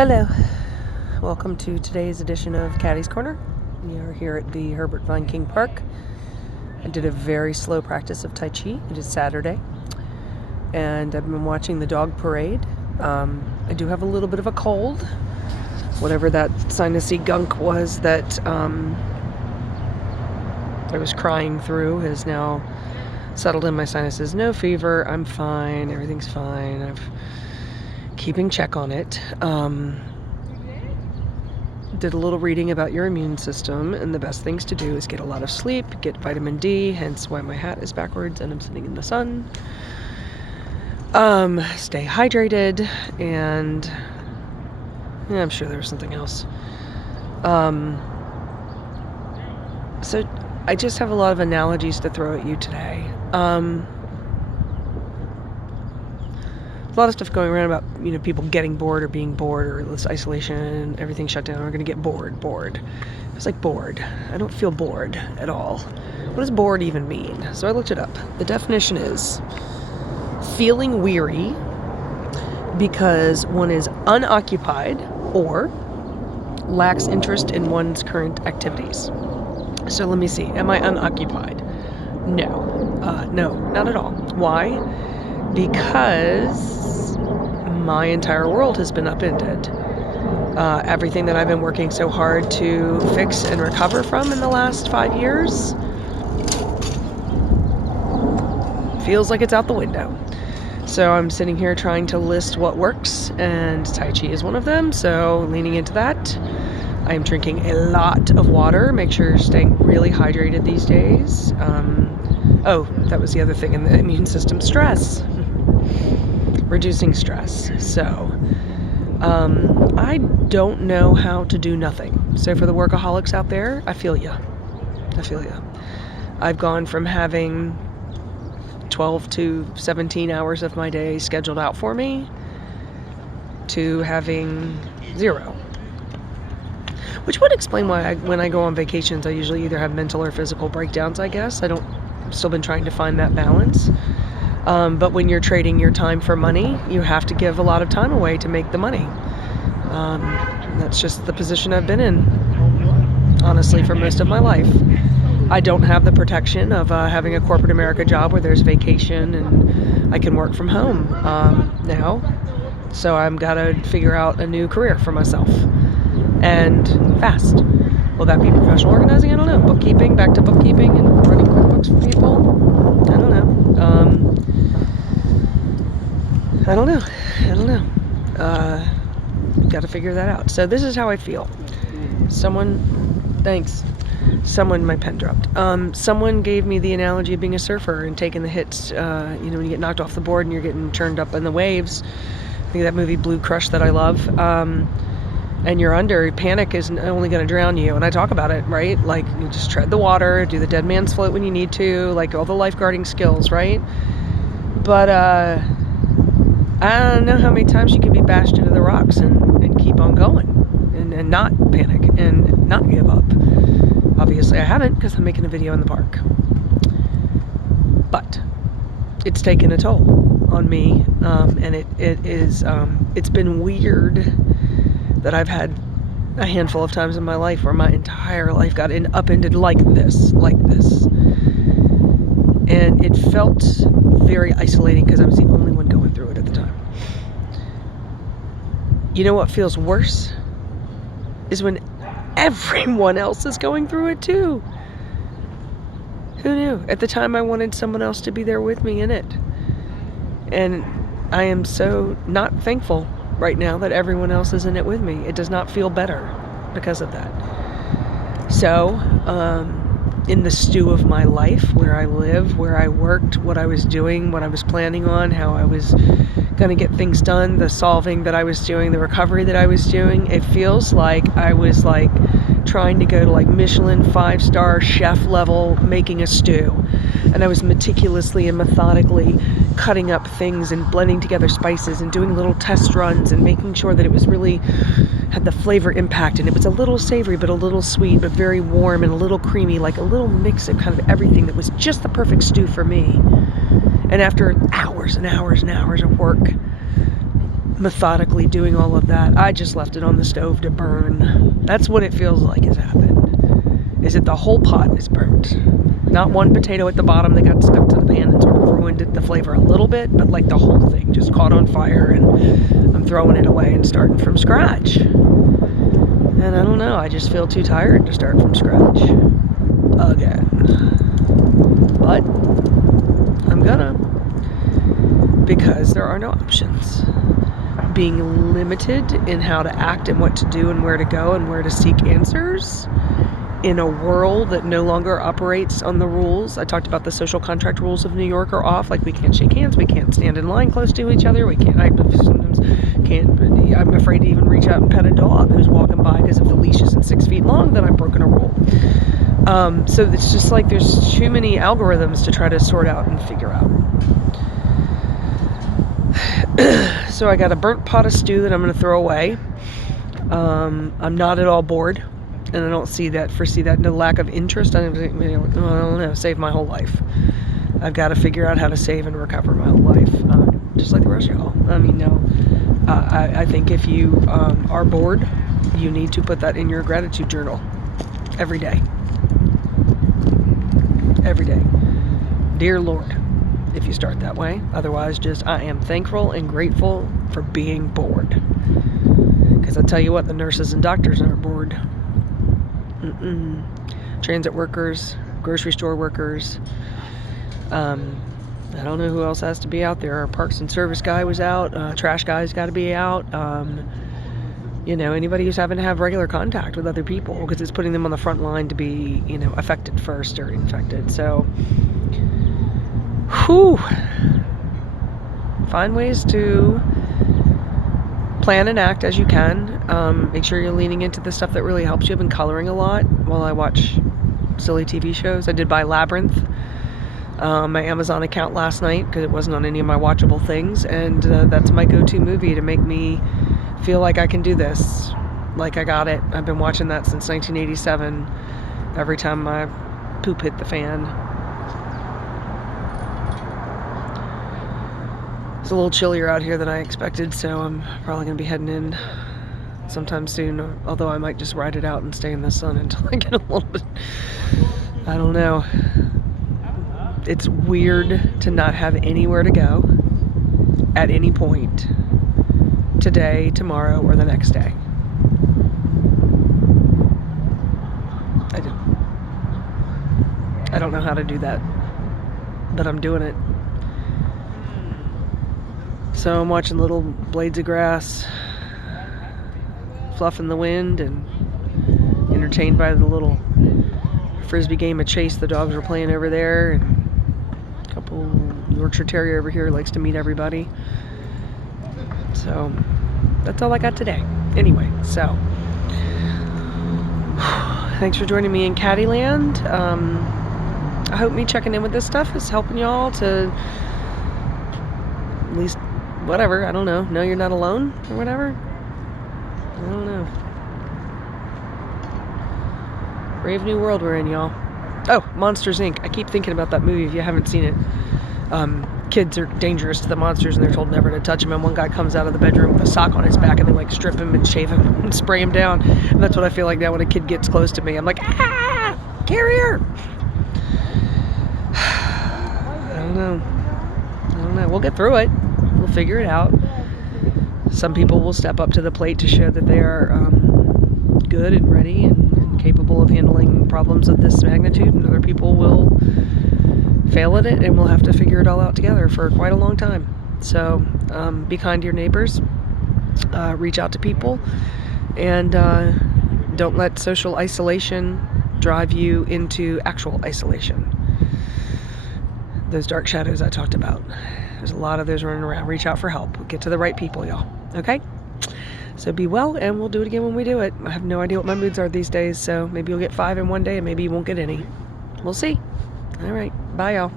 Hello, welcome to today's edition of Caddy's Corner. We are here at the Herbert Von King Park. I did a very slow practice of Tai Chi. It is Saturday, and I've been watching the dog parade. I do have a little bit of a cold. Whatever that sinusy gunk was that I was crying through has now settled in my sinuses. No fever, I'm fine, everything's fine. I'm keeping check on it. Did a little reading about your immune system, and the best things to do is get a lot of sleep, get vitamin D, hence why my hat is backwards and I'm sitting in the sun. Stay hydrated, and yeah, I'm sure there was something else. So I just have a lot of analogies to throw at you today. A lot of stuff going around about, people getting bored or being bored, or this isolation and everything shut down. We're going to get bored. It's like bored. I don't feel bored at all. What does bored even mean? So I looked it up. The definition is feeling weary because one is unoccupied or lacks interest in one's current activities. So let me see. Am I unoccupied? No. No, not at all. Why? Because my entire world has been upended. Everything that I've been working so hard to fix and recover from in the last 5 years feels like it's out the window. So I'm sitting here trying to list what works, and Tai Chi is one of them, so leaning into that. I am drinking a lot of water. Make sure you're staying really hydrated these days. That was the other thing in the immune system, stress. Reducing stress. So I don't know how to do nothing. So for the workaholics out there, I feel ya. I've gone from having 12 to 17 hours of my day scheduled out for me to having 0. Which would explain why when I go on vacations, I usually either have mental or physical breakdowns, I guess. Still been trying to find that balance. But when you're trading your time for money, you have to give a lot of time away to make the money. That's just the position I've been in, honestly, for most of my life. I don't have the protection of having a corporate America job where there's vacation and I can work from home now. So I've got to figure out a new career for myself. And fast. Will that be professional organizing? I don't know. Bookkeeping, back to bookkeeping and running QuickBooks for people? I don't know. Got to figure that out. So this is how I feel. My pen dropped. Someone gave me the analogy of being a surfer and taking the hits. When you get knocked off the board and you're getting churned up in the waves. I think that movie Blue Crush that I love. And you're under, panic is only going to drown you. And I talk about it, right? Like, you just tread the water, do the dead man's float when you need to, like all the lifeguarding skills, right? But I don't know how many times you can be bashed into the rocks and keep on going and not panic and not give up. Obviously I haven't, because I'm making a video in the park. But it's taken a toll on me, and it's been weird that I've had a handful of times in my life where my entire life got upended like this. And it felt very isolating because I was the only one going through it at the time. You know what feels worse? Is when everyone else is going through it too. Who knew? At the time I wanted someone else to be there with me in it. And I am so not thankful right now that everyone else is in it with me. It does not feel better because of that. So, in the stew of my life, where I live, where I worked, what I was doing, what I was planning on, how I was going to get things done, the solving that I was doing, the recovery that I was doing, it feels like I was trying to go to Michelin 5-star chef level making a stew. And I was meticulously and methodically cutting up things and blending together spices and doing little test runs and making sure that it was really had the flavor impact, and it was a little savory but a little sweet but very warm and a little creamy, like a little mix of kind of everything that was just the perfect stew for me. And after hours and hours and hours of work, methodically doing all of that. I just left it on the stove to burn. That's what it feels like has happened. Is that the whole pot is burnt. Not one potato at the bottom that got stuck to the pan and sort of ruined the flavor a little bit, but like the whole thing just caught on fire, and I'm throwing it away and starting from scratch. And I don't know, I just feel too tired to start from scratch again. But I'm gonna, because there are no options. Being limited in how to act and what to do and where to go and where to seek answers in a world that no longer operates on the rules. I talked about the social contract rules of New York are off. Like, we can't shake hands, we can't stand in line close to each other, I'm afraid to even reach out and pet a dog who's walking by, because if the leash isn't 6 feet long, then I've broken a rule. So it's just like there's too many algorithms to try to sort out and figure out. So I got a burnt pot of stew that I'm going to throw away. I'm not at all bored, and I don't foresee that no lack of interest. I don't know, save my whole life. I've got to figure out how to save and recover my whole life, just like the rest of y'all. I mean, no, I think if you are bored, you need to put that in your gratitude journal every day. Every day. Dear Lord, if you start that way. Otherwise, just, I am thankful and grateful for being bored. Because I tell you what, the nurses and doctors aren't bored. Transit workers, grocery store workers. I don't know who else has to be out there. Our parks and service guy was out. Trash guy's got to be out. Anybody who's having to have regular contact with other people, because it's putting them on the front line to be, affected first or infected. So, find ways to plan and act as you can. Make sure you're leaning into the stuff that really helps you. I've been coloring a lot while I watch silly TV shows. I did buy Labyrinth, my Amazon account last night, because it wasn't on any of my watchable things, and that's my go-to movie to make me feel like I can do this, like I got it. I've been watching that since 1987, every time my poop hit the fan. It's a little chillier out here than I expected, so I'm probably going to be heading in sometime soon, although I might just ride it out and stay in the sun until I get a little bit, I don't know. It's weird to not have anywhere to go at any point, today, tomorrow, or the next day. I don't know how to do that, but I'm doing it. So I'm watching little blades of grass fluff in the wind, and entertained by the little frisbee game of chase the dogs were playing over there, and a couple Yorkshire Terrier over here likes to meet everybody. So that's all I got today. Anyway, so thanks for joining me in Caddyland. I hope me checking in with this stuff is helping y'all to at least, whatever, I don't know you're not alone or whatever. I don't know. Brave new world we're in, y'all. Oh, Monsters, Inc. I keep thinking about that movie if you haven't seen it. Kids are dangerous to the monsters, and they're told never to touch them, and one guy comes out of the bedroom with a sock on his back, and they like strip him and shave him and spray him down. And that's what I feel like now when a kid gets close to me. I'm like, carrier! I don't know. We'll get through it. We'll figure it out. Some people will step up to the plate to show that they are good and ready and capable of handling problems of this magnitude, and other people will fail at it, and we'll have to figure it all out together for quite a long time. So be kind to your neighbors, reach out to people, and don't let social isolation drive you into actual isolation. Those dark shadows I talked about, there's a lot of those running around. Reach out for help. Get to the right people, y'all. Okay? So be well, and we'll do it again when we do it. I have no idea what my moods are these days, so maybe you'll get 5 in one day, and maybe you won't get any. We'll see. All right. Bye, y'all.